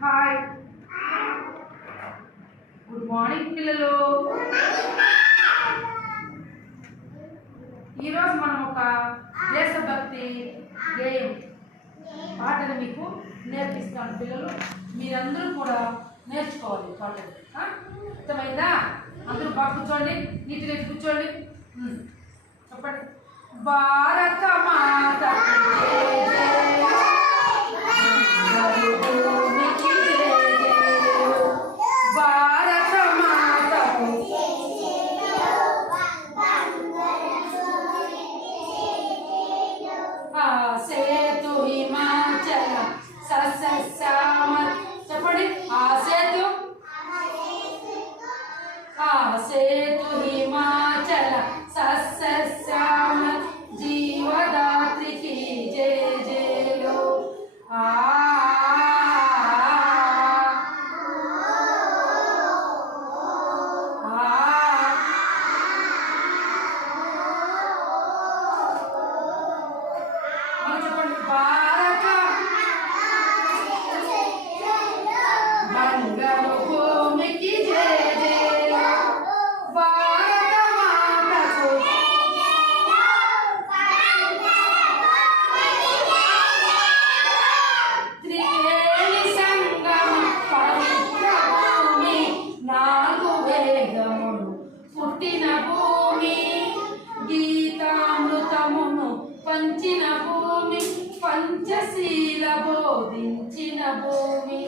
Hi, good morning పిల్లలు. ఈరోజు మనం ఒక దేశభక్తి గేయం పాటను మీకు నేర్పిస్తాను పిల్లలు. మీరందరూ కూడా నేర్చుకోవాలి పాటలు. అర్థమైందా? అందరూ బాగా కూర్చోండి, నీట్గా కూర్చోండి. చెప్పండి. భారత మాత సేతు హిమాచల సస్యశ్యామ. చెప్పండి. ఆ సేతు హిమాచల సస్యశ్యామ జీవదాత్రికి జయ జయలో. భారత బంగారు భూమికి జయ జయ. భారత మాతకు త్రివేణి సంగమ పవిత్ర భూమి, నాలుగు వేదములు పుట్టిన భూమి, గీతామృతమును పంచిన భూమి, పంచశీల బోధించిన భూమి.